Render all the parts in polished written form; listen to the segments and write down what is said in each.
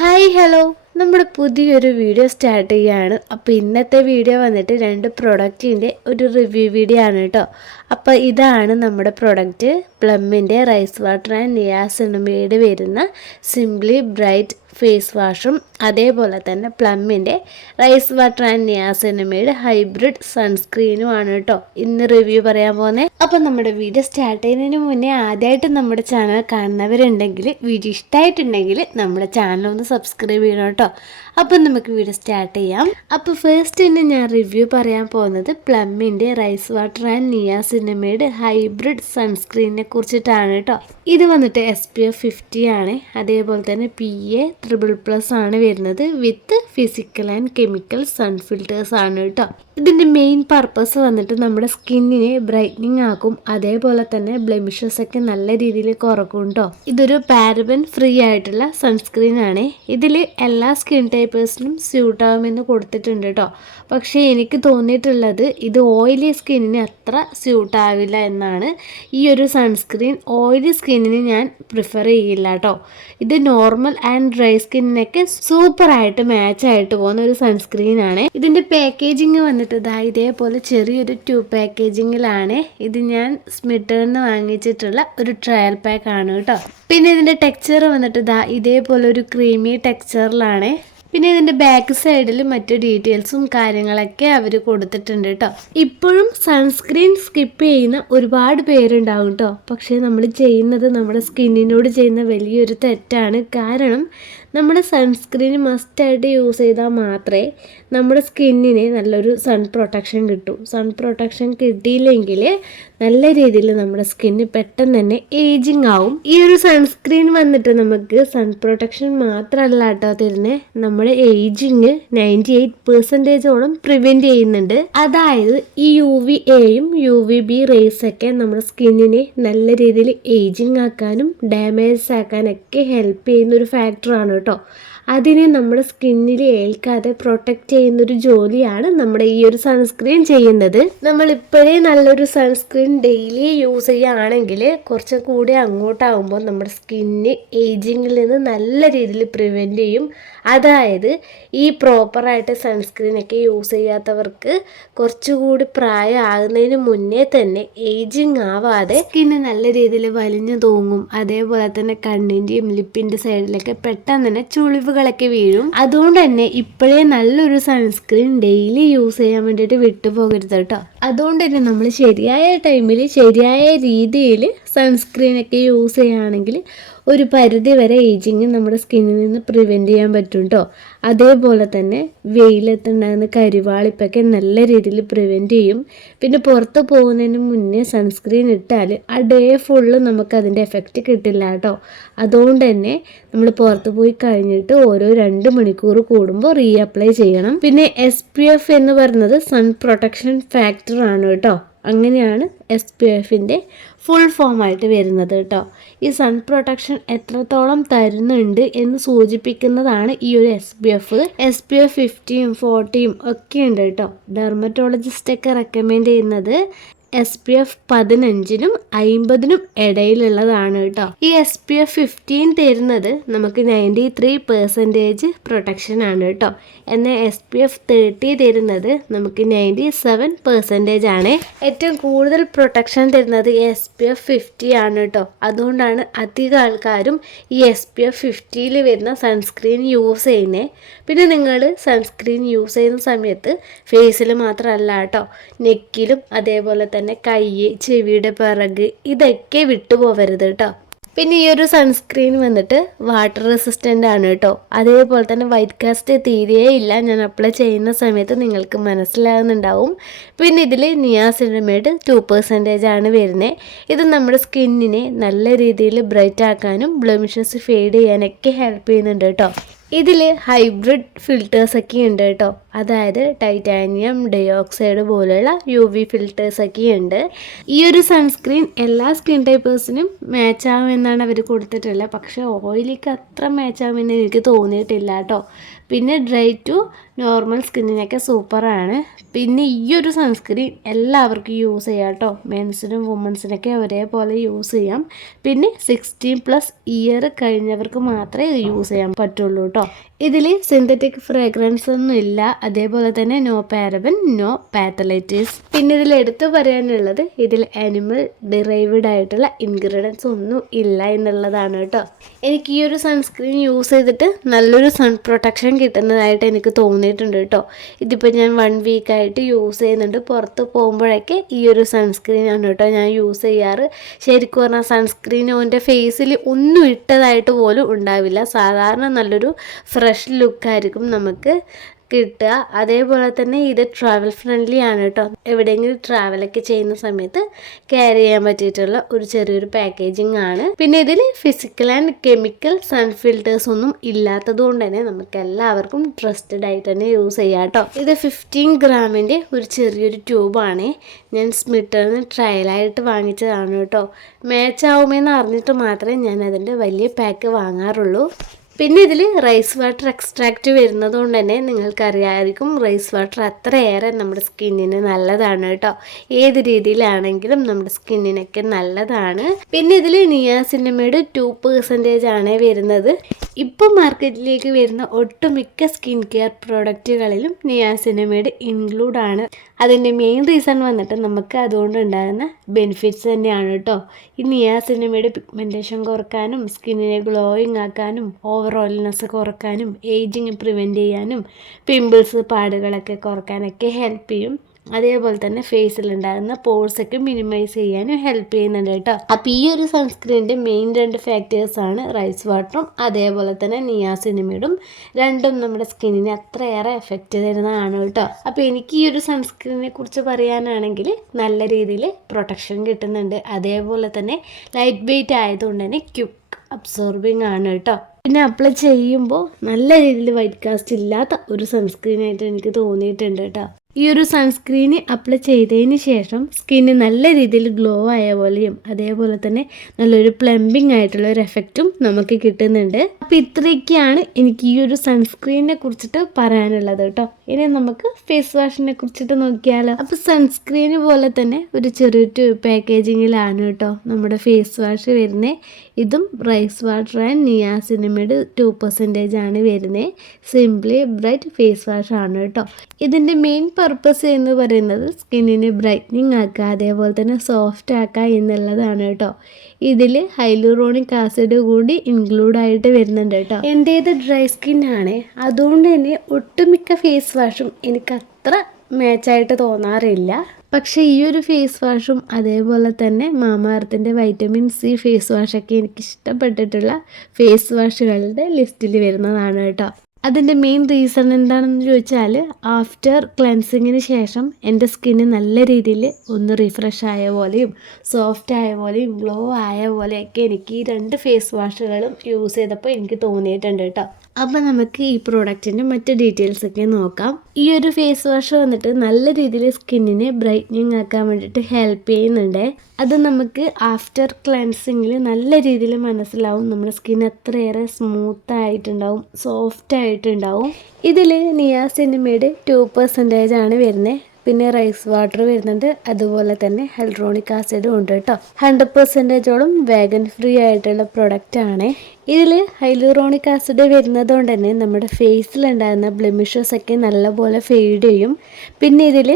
Hi hello, നമ്മുടെ പുതിയൊരു video start ചെയ്യുകയാണ്. അപ്പോൾ ഇന്നത്തെ വീഡിയോ വന്നിട്ട് 2 പ്രൊഡക്റ്റിൻ്റെ ഒരു റിവ്യൂ വീഡിയോ ആണ് കേട്ടോ. അപ്പോൾ ഇതാണ് നമ്മുടെ പ്രൊഡക്റ്റ്, പ്ലമ്മിൻ്റെ റൈസ് വാട്ടർ ആൻഡ് നിയാസിനമൈഡ് വരുന്ന സിംപ്ലി ബ്രൈറ്റ് ഫേസ് വാഷും അതേപോലെ തന്നെ പ്ലമ്മിൻ്റെ rice water and niacinamide hybrid സൺസ്ക്രീനും ആണ് കേട്ടോ ഇന്ന് റിവ്യൂ പറയാൻ പോകുന്നത്. അപ്പം നമ്മുടെ വീഡിയോ സ്റ്റാർട്ട് ചെയ്യുന്നതിന് മുന്നേ ആദ്യമായിട്ട് നമ്മുടെ ചാനൽ കാണുന്നവരുണ്ടെങ്കിൽ, വീഡിയോ ഇഷ്ടമായിട്ടുണ്ടെങ്കിൽ നമ്മുടെ ചാനൽ ഒന്ന് സബ്സ്ക്രൈബ് ചെയ്യണം കേട്ടോ. അപ്പം നമുക്ക് വീഡിയോ സ്റ്റാർട്ട് ചെയ്യാം. അപ്പോൾ ഫസ്റ്റ് തന്നെ ഞാൻ റിവ്യൂ പറയാൻ പോകുന്നത് പ്ലമ്മിൻ്റെ rice water and niacinamide hybrid സൺസ്ക്രീനിനെ കുറിച്ചിട്ടാണ് കേട്ടോ. ഇത് വന്നിട്ട് SPF 50 ആണ്, അതേപോലെ തന്നെ PA++ ആണ് വരുന്നത്, with physical and chemical sun filters ആണ് കേട്ടോ. ഇതിൻ്റെ മെയിൻ പർപ്പസ് വന്നിട്ട് നമ്മുടെ സ്കിന്നിനെ ബ്രൈറ്റനിങ് ആക്കും, അതേപോലെ തന്നെ ബ്ലെമിഷസ് ഒക്കെ നല്ല രീതിയിൽ കുറക്കും കേട്ടോ. ഇതൊരു പാരബൻ ഫ്രീ ആയിട്ടുള്ള സൺസ്ക്രീൻ ആണ്. ഇതിൽ എല്ലാ സ്കിൻ ടൈപ്പേഴ്സിനും സ്യൂട്ട് ആവുമെന്ന് കൊടുത്തിട്ടുണ്ട് കേട്ടോ. പക്ഷേ എനിക്ക് തോന്നിയിട്ടുള്ളത് ഇത് ഓയിലി സ്കിന്നിന് അത്ര സ്യൂട്ട് ആവില്ല എന്നാണ്. ഈ ഒരു സൺസ്ക്രീൻ ഓയിലി സ്കിന്നിന് ഞാൻ പ്രിഫർ ചെയ്യില്ല കേട്ടോ. ഇത് നോർമൽ ആൻഡ് ഡ്രൈ സ്കിന്നിനൊക്കെ സൂപ്പറായിട്ട് മാച്ച് ആയിട്ട് പോകുന്ന ഒരു സൺസ്ക്രീൻ ആണ്. ഇതിൻ്റെ പാക്കേജിങ് വന്നിട്ട് ഇതേപോലെ ചെറിയൊരു 2 പാക്കേജിങ്ങിലാണ്. ഇത് ഞാൻ സ്മിറ്ററിന്ന് വാങ്ങിച്ചിട്ടുള്ള ഒരു ട്രയൽ പാക്ക് ആണ് കേട്ടോ. പിന്നെ ഇതിൻ്റെ ടെക്സ്ചർ വന്നിട്ട് ഇതേപോലെ ഒരു ക്രീമി ടെക്സ്ചറിലാണ്. പിന്നെ ഇതിൻ്റെ ബാക്ക് സൈഡിൽ മറ്റു ഡീറ്റെയിൽസും കാര്യങ്ങളൊക്കെ അവർ കൊടുത്തിട്ടുണ്ട് കേട്ടോ. ഇപ്പോഴും സൺസ്ക്രീൻ സ്കിപ്പ് ചെയ്യുന്ന ഒരുപാട് പേരുണ്ടാവും കേട്ടോ. പക്ഷേ നമ്മൾ ചെയ്യുന്നത് നമ്മുടെ സ്കിന്നിനോട് ചെയ്യുന്ന വലിയൊരു തെറ്റാണ്. കാരണം നമ്മുടെ സൺസ്ക്രീൻ മസ്റ്റായിട്ട് യൂസ് ചെയ്താൽ മാത്രമേ നമ്മുടെ സ്കിന്നിന് നല്ലൊരു സൺ പ്രൊട്ടക്ഷൻ കിട്ടൂ. സൺ പ്രൊട്ടക്ഷൻ കിട്ടിയില്ലെങ്കിൽ നല്ല രീതിയിൽ നമ്മുടെ സ്കിന്ന് പെട്ടെന്ന് തന്നെ ഏജിങ് ആവും. ഈ ഒരു സൺസ്ക്രീൻ വന്നിട്ട് നമുക്ക് സൺ പ്രൊട്ടക്ഷൻ മാത്രമല്ല കേട്ടോ തരുന്നത്, നമ്മുടെ ഏജിങ് 98% പ്രിവെന്റ് ചെയ്യുന്നുണ്ട്. അതായത് ഈ UVAയും UVB റേസ് ഒക്കെ നമ്മുടെ സ്കിന്നിനെ നല്ല രീതിയിൽ ഏജിങ് ആക്കാനും ഡാമേജ് ആക്കാനൊക്കെ ഹെൽപ്പ് ചെയ്യുന്ന ഒരു ഫാക്ടറാണ് കേട്ടോ. അതിനെ നമ്മുടെ സ്കിന്നിൽ ഏൽക്കാതെ പ്രൊട്ടക്റ്റ് ചെയ്യുന്നൊരു ജോലിയാണ് നമ്മുടെ ഈ ഒരു സൺസ്ക്രീൻ ചെയ്യുന്നത്. നമ്മളിപ്പോഴേ നല്ലൊരു സൺസ്ക്രീൻ ഡെയിലി യൂസ് ചെയ്യുകയാണെങ്കിൽ കുറച്ചും കൂടി അങ്ങോട്ടാകുമ്പോൾ നമ്മുടെ സ്കിന്ന് ഏജിങ്ങിൽ നിന്ന് നല്ല രീതിയിൽ പ്രിവെൻറ്റ് ചെയ്യും. അതായത് ഈ പ്രോപ്പറായിട്ട് സൺസ്ക്രീനൊക്കെ യൂസ് ചെയ്യാത്തവർക്ക് കുറച്ചുകൂടി പ്രായമാകുന്നതിന് മുന്നേ തന്നെ ഏജിങ് ആവാതെ സ്കിന്ന് നല്ല രീതിയിൽ വലിഞ്ഞു തൂങ്ങും. അതേപോലെ തന്നെ കണ്ണിൻ്റെയും ലിപ്പിൻ്റെ സൈഡിലൊക്കെ പെട്ടെന്ന് തന്നെ ചുളിവുകളൊക്കെ വീഴും. അതുകൊണ്ട് തന്നെ ഇപ്പോഴേ നല്ലൊരു സൺസ്ക്രീൻ ഡെയിലി യൂസ് ചെയ്യാൻ വേണ്ടിയിട്ട് വിട്ടുപോകരുത് കേട്ടോ. അതുകൊണ്ട് തന്നെ നമ്മൾ ശരിയായ ടൈമിൽ ശരിയായ രീതിയിൽ സൺസ്ക്രീനൊക്കെ യൂസ് ചെയ്യുകയാണെങ്കിൽ ഒരു പരിധി വരെ ഏജിങ് നമ്മുടെ സ്കിന്നിൽ നിന്ന് പ്രിവെൻറ്റ് ചെയ്യാൻ പറ്റും കേട്ടോ. അതേപോലെ തന്നെ വെയിലത്തുണ്ടാകുന്ന കരിവാളിപ്പൊക്കെ നല്ല രീതിയിൽ പ്രിവെൻറ്റ് ചെയ്യും. പിന്നെ പുറത്ത് പോകുന്നതിന് മുന്നേ സൺസ്ക്രീൻ ഇട്ടാൽ ആ ഡേ ഫുള്ള് നമുക്ക് അതിൻ്റെ എഫക്റ്റ് കിട്ടില്ല കേട്ടോ. അതുകൊണ്ട് തന്നെ നമ്മൾ പുറത്ത് പോയി കഴിഞ്ഞിട്ട് ഓരോ 2 മണിക്കൂർ കൂടുമ്പോൾ റീഅപ്ലൈ ചെയ്യണം. പിന്നെ SPF എന്ന് പറയുന്നത് സൺ പ്രൊട്ടക്ഷൻ ഫാക്ടർ ആണ് കേട്ടോ. അങ്ങനെയാണ് SPFൻ്റെ ഫുൾ ഫോമായിട്ട് വരുന്നത് കേട്ടോ. ഈ സൺ പ്രൊട്ടക്ഷൻ എത്രത്തോളം തരുന്നുണ്ട് എന്ന് സൂചിപ്പിക്കുന്നതാണ് ഈ ഒരു SPF 50യും 40യും ഒക്കെ ഉണ്ട് കേട്ടോ. ഡെർമറ്റോളജിസ്റ്റൊക്കെ റെക്കമെൻഡ് ചെയ്യുന്നത് SPF 15നും 50നും ഇടയിലുള്ളതാണ് കേട്ടോ. ഈ SPF 15 തരുന്നത് നമുക്ക് 93% പ്രൊട്ടക്ഷൻ ആണ് കേട്ടോ. എന്നാൽ SPF 30 തരുന്നത് നമുക്ക് 97% ആണ്. ഏറ്റവും കൂടുതൽ പ്രൊട്ടക്ഷൻ തരുന്നത് SPF 50 ആണ് കേട്ടോ. അതുകൊണ്ടാണ് അധികം ആൾക്കാരും ഈ SPF 50യിൽ വരുന്ന സൺസ്ക്രീൻ യൂസ് ചെയ്യുന്നത്. പിന്നെ നിങ്ങൾ സൺസ്ക്രീൻ യൂസ് ചെയ്യുന്ന സമയത്ത് ഫേസിൽ മാത്രമല്ല കേട്ടോ, നെക്കിലും അതേപോലെ തന്നെ കൈ, ചെവിയുടെ പിറക് ഇതൊക്കെ വിട്ടുപോകരുത് കേട്ടോ. പിന്നെ ഈ ഒരു സൺസ്ക്രീൻ വന്നിട്ട് വാട്ടർ റെസിസ്റ്റൻ്റ് ആണ് കേട്ടോ. അതേപോലെ തന്നെ വൈറ്റ് കാസ്റ്റ് തീരെ ഇല്ല. ഞാൻ അപ്ലൈ ചെയ്യുന്ന സമയത്ത് നിങ്ങൾക്ക് മനസ്സിലാകുന്നുണ്ടാവും. പിന്നെ ഇതിൽ നിയാസിനമൈഡ് 2% ആണ് വരുന്നത്. ഇത് നമ്മുടെ സ്കിന്നിനെ നല്ല രീതിയിൽ ബ്രൈറ്റ് ആക്കാനും ബ്ലെമിഷസ് ഫെയ്ഡ് ചെയ്യാനൊക്കെ ഹെൽപ്പ് ചെയ്യുന്നുണ്ട് കേട്ടോ. ഇതിൽ ഹൈബ്രിഡ് ഫിൽറ്റേഴ്സൊക്കെ ഉണ്ട് കേട്ടോ. അതായത് ടൈറ്റാനിയം ഡയോക്സൈഡ് പോലെയുള്ള UV ഫിൽറ്റേഴ്സൊക്കെ ഉണ്ട്. ഈ ഒരു സൺസ്ക്രീൻ എല്ലാ സ്കിൻ ടൈപ്പേഴ്സിനും മാച്ച് ആവുമെന്നാണ് അവർ കൊടുത്തിട്ടുള്ളത്. പക്ഷേ ഓയിലിക്ക് അത്ര മാച്ച് ആവുമെന്ന് എനിക്ക് തോന്നിയിട്ടില്ല കേട്ടോ. പിന്നെ ഡ്രൈ ടു നോർമൽ സ്കിന്നിനൊക്കെ സൂപ്പറാണ്. പിന്നെ ഈ ഒരു സൺസ്ക്രീൻ എല്ലാവർക്കും യൂസ് ചെയ്യാം കേട്ടോ. മെൻസിനും വുമൻസിനൊക്കെ ഒരേപോലെ യൂസ് ചെയ്യാം. പിന്നെ 16+ ഇയർ കഴിഞ്ഞവർക്ക് മാത്രമേ ഇത് യൂസ് ചെയ്യാൻ പറ്റുള്ളൂ കേട്ടോ. ഇതിൽ സിന്തറ്റിക് ഫ്രാഗ്രൻസ് ഒന്നും ഇല്ല. അതേപോലെ തന്നെ നോ പാരബൻ, നോ പാത്തലൈറ്റീസ്. പിന്നെ ഇതിൽ എടുത്തു പറയാനുള്ളത് ഇതിൽ ആനിമൽ ഡിറൈവ്ഡ് ആയിട്ടുള്ള ഇൻഗ്രീഡിയൻസ് ഒന്നും ഇല്ല എന്നുള്ളതാണ് കേട്ടോ. എനിക്ക് ഈ ഒരു സൺസ്ക്രീൻ യൂസ് ചെയ്തിട്ട് നല്ലൊരു സൺ പ്രൊട്ടക്ഷൻ കിട്ടുന്നതായിട്ട് എനിക്ക് തോന്നിയിട്ടുണ്ട് കേട്ടോ. ഇതിപ്പോൾ ഞാൻ 1 വീക്കായിട്ട് യൂസ് ചെയ്യുന്നുണ്ട്. പുറത്ത് പോകുമ്പോഴൊക്കെ ഈ ഒരു സൺസ്ക്രീനാണ് കേട്ടോ ഞാൻ യൂസ് ചെയ്യാറ്. ശരിക്കും പറഞ്ഞാൽ സൺസ്ക്രീൻ എൻ്റെ ഫേസിൽ ഒന്നും ഇട്ടതായിട്ട് പോലും ഉണ്ടാവില്ല. സാധാരണ നല്ലൊരു ഫ്രഷ് ലുക്കായിരിക്കും നമുക്ക് കിട്ടുക. അതേപോലെ തന്നെ ഇത് ട്രാവൽ ഫ്രണ്ട്ലി ആണ് കേട്ടോ. എവിടെയെങ്കിലും ട്രാവലൊക്കെ ചെയ്യുന്ന സമയത്ത് ക്യാരി ചെയ്യാൻ പറ്റിയിട്ടുള്ള ഒരു ചെറിയൊരു പാക്കേജിങ് ആണ്. പിന്നെ ഇതിൽ physical and chemical sun filters ഒന്നും ഇല്ലാത്തത് കൊണ്ട് തന്നെ നമുക്ക് എല്ലാവർക്കും ട്രസ്റ്റഡ് ആയിട്ട് തന്നെ യൂസ് ചെയ്യാം കേട്ടോ. ഇത് 15 ഗ്രാമിൻ്റെ ഒരു ചെറിയൊരു ട്യൂബാണ്. ഞാൻ സ്മിറ്ററിന് ട്രയലായിട്ട് വാങ്ങിച്ചതാണ് കേട്ടോ. മാച്ച് ആവുമെന്ന് അറിഞ്ഞിട്ട് മാത്രമേ ഞാൻ അതിൻ്റെ വലിയ പാക്ക് വാങ്ങാറുള്ളൂ. പിന്നെ ഇതിൽ റൈസ് വാട്ടർ എക്സ്ട്രാക്റ്റ് വരുന്നത് കൊണ്ട് തന്നെ നിങ്ങൾക്കറിയാമായിരിക്കും റൈസ് വാട്ടർ അത്രയേറെ നമ്മുടെ സ്കിന്നിന് നല്ലതാണ് കേട്ടോ. ഏത് രീതിയിലാണെങ്കിലും നമ്മുടെ സ്കിന്നിനൊക്കെ നല്ലതാണ്. പിന്നെ ഇതിൽ നിയാസിനമൈഡ് 2% ആണ് വരുന്നത്. ഇപ്പോൾ മാർക്കറ്റിലേക്ക് വരുന്ന ഒട്ടുമിക്ക സ്കിൻ കെയർ പ്രോഡക്റ്റുകളിലും നിയാസിനമൈഡ് ഇൻക്ലൂഡ് ആണ്. അതിൻ്റെ മെയിൻ റീസൺ വന്നിട്ട് നമുക്ക് അതുകൊണ്ട് ഉണ്ടാകുന്ന ബെനിഫിറ്റ്സ് തന്നെയാണ് കേട്ടോ. ഈ നിയാസിനമൈഡ് പിഗ്മെൻറ്റേഷൻ കുറക്കാനും സ്കിന്നിനെ ഗ്ലോയിങ് ആക്കാനും ഓയിൽനെസ് കുറക്കാനും ഏജിങ് പ്രിവെൻറ്റ് ചെയ്യാനും പിമ്പിൾസ് പാടുകളൊക്കെ കുറക്കാനൊക്കെ ഹെൽപ്പ് ചെയ്യും. അതേപോലെ തന്നെ ഫേസിലുണ്ടാകുന്ന പോഴ്സൊക്കെ മിനിമൈസ് ചെയ്യാനും ഹെൽപ്പ് ചെയ്യുന്നുണ്ട് കേട്ടോ. അപ്പോൾ ഈ ഒരു സൺസ്ക്രീനിൻ്റെ മെയിൻ 2 ഫാക്ടേഴ്സാണ് റൈസ് വാട്ടറും അതേപോലെ തന്നെ നിയാസിനമൈഡും. രണ്ടും നമ്മുടെ സ്കിന്നിനെ അത്രയേറെ എഫക്റ്റ് തരുന്നതാണ് കേട്ടോ. അപ്പോൾ എനിക്ക് ഈ ഒരു സൺസ്ക്രീനിനെ കുറിച്ച് പറയാനാണെങ്കിൽ നല്ല രീതിയിൽ പ്രൊട്ടക്ഷൻ കിട്ടുന്നുണ്ട്. അതേപോലെ തന്നെ ലൈറ്റ് വെയ്റ്റ് ആയതുകൊണ്ട് തന്നെ ക്വിക്ക് അബ്സോർബിങ് ആണ് കേട്ടോ. പിന്നെ അപ്ലൈ ചെയ്യുമ്പോൾ നല്ല രീതിയിൽ വൈറ്റ് കാസ്റ്റ് ഇല്ലാത്ത ഒരു സൺസ്ക്രീനായിട്ട് എനിക്ക് തോന്നിയിട്ടുണ്ട് കേട്ടോ. ഈ ഒരു സൺസ്ക്രീന് അപ്ലൈ ചെയ്തതിന് ശേഷം സ്കിന്ന് നല്ല രീതിയിൽ ഗ്ലോ ആയ പോലെയും അതേപോലെ തന്നെ നല്ലൊരു പ്ലംബിംഗ് ആയിട്ടുള്ള ഒരു എഫക്റ്റും നമുക്ക് കിട്ടുന്നുണ്ട്. അപ്പോൾ ഇത്രയൊക്കെയാണ് എനിക്ക് ഈ ഒരു സൺസ്ക്രീനിനെ കുറിച്ചിട്ട് പറയാനുള്ളത് കേട്ടോ. ഇനി നമുക്ക് ഫേസ് വാഷിനെ കുറിച്ചിട്ട് നോക്കിയാലോ. അപ്പോൾ സൺസ്ക്രീന് പോലെ തന്നെ ഒരു ചെറിയൊരു പാക്കേജിങ്ങിലാണ് കേട്ടോ നമ്മുടെ ഫേസ് വാഷ് വരുന്നത്. ഇതും റൈസ് വാട്ടർ ആൻഡ് നിയാസിനമൈഡ് 2% ആണ് വരുന്നത്. സിംപ്ലി ബ്രൈറ്റ് ഫേസ് വാഷ് ആണ് കേട്ടോ. ഇതിൻ്റെ മെയിൻ പർപ്പസ് എന്ന് പറയുന്നത് സ്കിന്നിനെ ബ്രൈറ്റനിങ് ആക്കുക അതേപോലെ തന്നെ സോഫ്റ്റ് ആക്കുക എന്നുള്ളതാണ് കേട്ടോ. ഇതിൽ ഹൈലൂറോണിക് ആസിഡ് കൂടി ഇൻക്ലൂഡ് ആയിട്ട് വരുന്നുണ്ട് കേട്ടോ. എൻ്റേത് ഡ്രൈ സ്കിൻ ആണ്, അതുകൊണ്ട് തന്നെ ഒട്ടുമിക്ക ഫേസ് വാഷും എനിക്ക് അത്ര മാച്ചായിട്ട് തോന്നാറില്ല. പക്ഷേ ഈ ഒരു ഫേസ് വാഷും അതേപോലെ തന്നെ മാമാഅർത്തിൻ്റെ വൈറ്റമിൻ സി ഫേസ് വാഷൊക്കെ എനിക്ക് ഇഷ്ടപ്പെട്ടിട്ടുള്ള ഫേസ് വാഷുകളുടെ ലിസ്റ്റിൽ വരുന്നതാണ് കേട്ടോ. അതിൻ്റെ മെയിൻ റീസൺ എന്താണെന്ന് ചോദിച്ചാൽ ആഫ്റ്റർ ക്ലെൻസിങ്ങിന് ശേഷം എൻ്റെ സ്കിന്ന് നല്ല രീതിയിൽ ഒന്ന് റിഫ്രഷ് ആയ പോലെയും സോഫ്റ്റ് ആയ പോലെയും ഗ്ലോ ആയ പോലെയൊക്കെ എനിക്ക് ഈ 2 ഫേസ് വാഷുകളും യൂസ് ചെയ്തപ്പോൾ എനിക്ക് തോന്നിയിട്ടുണ്ട് കേട്ടോ. അപ്പോൾ നമുക്ക് ഈ പ്രോഡക്റ്റിൻ്റെ മറ്റ് ഡീറ്റെയിൽസൊക്കെ നോക്കാം. ഈ ഒരു ഫേസ് വാഷ് വന്നിട്ട് നല്ല രീതിയിൽ സ്കിന്നിനെ ബ്രൈറ്റനിങ് ആക്കാൻ വേണ്ടിയിട്ട് ഹെൽപ്പ് ചെയ്യുന്നുണ്ട്. അത് നമുക്ക് ആഫ്റ്റർ ക്ലെൻസിങ്ങിൽ നല്ല രീതിയിൽ മനസ്സിലാവും. നമ്മുടെ സ്കിൻ അത്രയേറെ സ്മൂത്ത് ആയിട്ടുണ്ടാവും, സോഫ്റ്റ് ആയിട്ടുണ്ടാവും. ഇതിൽ നിയാസിനമൈഡ് 2% ആണ് വരുന്നത്. പിന്നെ റൈസ് വാട്ടർ വരുന്നുണ്ട്, അതുപോലെ തന്നെ ഹൈലൂറോണിക് ആസിഡും ഉണ്ട് കേട്ടോ. 100%ഓളം വേഗൻ ഫ്രീ ആയിട്ടുള്ള പ്രൊഡക്റ്റ് ആണ്. ഇതിൽ ഹൈലൂറോണിക് ആസിഡ് വരുന്നത് കൊണ്ട് തന്നെ നമ്മുടെ ഫേസിലുണ്ടാകുന്ന ബ്ലെമിഷസ് ഒക്കെ നല്ലപോലെ ഫെയ്ഡ് ചെയ്യും. പിന്നെ ഇതിൽ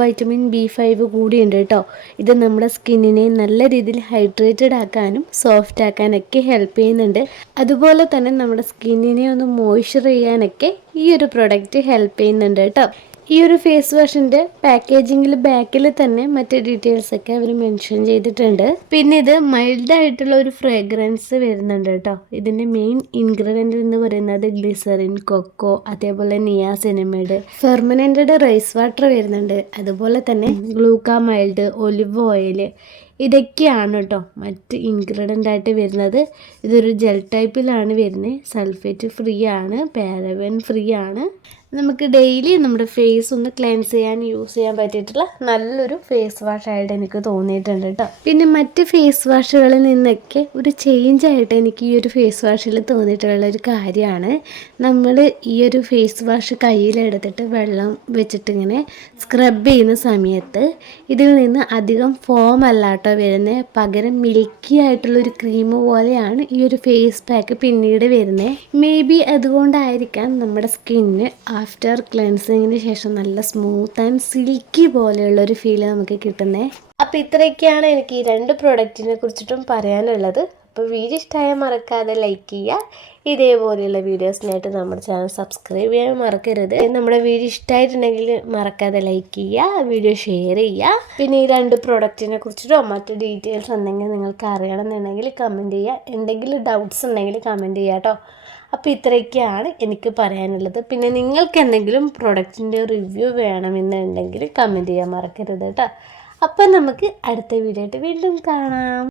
വൈറ്റമിൻ B5 കൂടിയുണ്ട് കേട്ടോ. ഇത് നമ്മുടെ സ്കിന്നിനെ നല്ല രീതിയിൽ ഹൈഡ്രേറ്റഡ് ആക്കാനും സോഫ്റ്റ് ആക്കാനൊക്കെ ഹെൽപ്പ് ചെയ്യുന്നുണ്ട്. അതുപോലെ തന്നെ നമ്മുടെ സ്കിന്നിനെ ഒന്ന് മോയ്സ്ചർ ചെയ്യാനൊക്കെ ഈ ഒരു പ്രൊഡക്റ്റ് ഹെൽപ്പ് ചെയ്യുന്നുണ്ട് കേട്ടോ. ഈ ഒരു ഫേസ് വാഷിൻ്റെ പാക്കേജിങ്ങിൽ ബാക്കിൽ തന്നെ മറ്റ് ഡീറ്റെയിൽസൊക്കെ അവർ മെൻഷൻ ചെയ്തിട്ടുണ്ട്. പിന്നെ ഇത് മൈൽഡ് ആയിട്ടുള്ള ഒരു ഫ്രേഗ്രൻസ് വരുന്നുണ്ട് കേട്ടോ. ഇതിൻ്റെ മെയിൻ ഇൻഗ്രീഡിയൻ്റ് എന്ന് പറയുന്നത് ഗ്ലിസറിൻ, കൊക്കോ, അതേപോലെ നിയാസിനമൈഡ്, ഫെർമനൻറ്റഡ് റൈസ് വാട്ടർ വരുന്നുണ്ട്. അതുപോലെ തന്നെ ഗ്ലൂക്കാമൈൽഡ്, ഒലിവ് ഓയിൽ ഇതൊക്കെയാണ് കേട്ടോ മറ്റ് ഇൻഗ്രീഡിയൻ്റ് ആയിട്ട് വരുന്നത്. ഇതൊരു ജെൽ ടൈപ്പിലാണ് വരുന്നത്. സൾഫേറ്റ് ഫ്രീ ആണ്, പാരബൻ ഫ്രീ ആണ്. നമുക്ക് ഡെയിലി നമ്മുടെ ഫേസ് ഒന്ന് ക്ലെൻസ് ചെയ്യാൻ യൂസ് ചെയ്യാൻ പറ്റിയിട്ടുള്ള നല്ലൊരു ഫേസ് വാഷ് ആയിട്ട് എനിക്ക് തോന്നിയിട്ടുണ്ട് കേട്ടോ. പിന്നെ മറ്റ് ഫേസ് വാഷുകളിൽ നിന്നൊക്കെ ഒരു ചേഞ്ച് ആയിട്ട് എനിക്ക് ഈ ഒരു ഫേസ് വാഷിൽ തോന്നിയിട്ടുള്ള ഒരു കാര്യമാണ്, നമ്മൾ ഈ ഒരു ഫേസ് വാഷ് കയ്യിലെടുത്തിട്ട് വെള്ളം വെച്ചിട്ട് ഇങ്ങനെ സ്ക്രബ് ചെയ്യുന്ന സമയത്ത് ഇതിൽ നിന്ന് അധികം ഫോം അല്ല കേട്ടോ വരുന്നത്, പകരം മിൽക്കി ആയിട്ടുള്ളൊരു ക്രീം പോലെയാണ് ഈ ഒരു ഫേസ് പാക്ക് പിന്നീട് വരുന്നത്. മേ ബി അതുകൊണ്ടായിരിക്കാം നമ്മുടെ സ്കിന്ന് ആഫ്റ്റർ ക്ലെൻസിങ്ങിന് ശേഷം നല്ല സ്മൂത്ത് ആൻഡ് സിൽക്കി പോലെയുള്ളൊരു ഫീൽ നമുക്ക് കിട്ടുന്നത്. അപ്പോൾ ഇത്രയൊക്കെയാണ് എനിക്ക് ഈ 2 പ്രോഡക്റ്റിനെ കുറിച്ചിട്ടും പറയാനുള്ളത്. അപ്പോൾ വീഡിയോ ഇഷ്ടമായ മറക്കാതെ ലൈക്ക് ചെയ്യുക. ഇതേപോലെയുള്ള വീഡിയോസിനായിട്ട് നമ്മുടെ ചാനൽ സബ്സ്ക്രൈബ് ചെയ്യാൻ മറക്കരുത്. നമ്മുടെ വീഡിയോ ഇഷ്ടമായിട്ടുണ്ടെങ്കിൽ മറക്കാതെ ലൈക്ക് ചെയ്യുക, വീഡിയോ ഷെയർ ചെയ്യുക. പിന്നെ ഈ 2 പ്രോഡക്റ്റിനെ കുറിച്ചിട്ടോ മറ്റ് ഡീറ്റെയിൽസ് എന്തെങ്കിലും നിങ്ങൾക്ക് അറിയണമെന്നുണ്ടെങ്കിൽ കമൻറ്റ് ചെയ്യുക. എന്തെങ്കിലും ഡൗട്ട്സ് ഉണ്ടെങ്കിൽ കമൻറ്റ് ചെയ്യുക കേട്ടോ. അപ്പോൾ ഇത്രയൊക്കെയാണ് എനിക്ക് പറയാനുള്ളത്. പിന്നെ നിങ്ങൾക്ക് എന്തെങ്കിലും പ്രൊഡക്റ്റിൻ്റെ റിവ്യൂ വേണമെന്നുണ്ടെങ്കിൽ കമൻറ്റ് ചെയ്യാൻ മറക്കരുത് കേട്ടോ. അപ്പം നമുക്ക് അടുത്ത വീഡിയോ ആയിട്ട് വീണ്ടും കാണാം.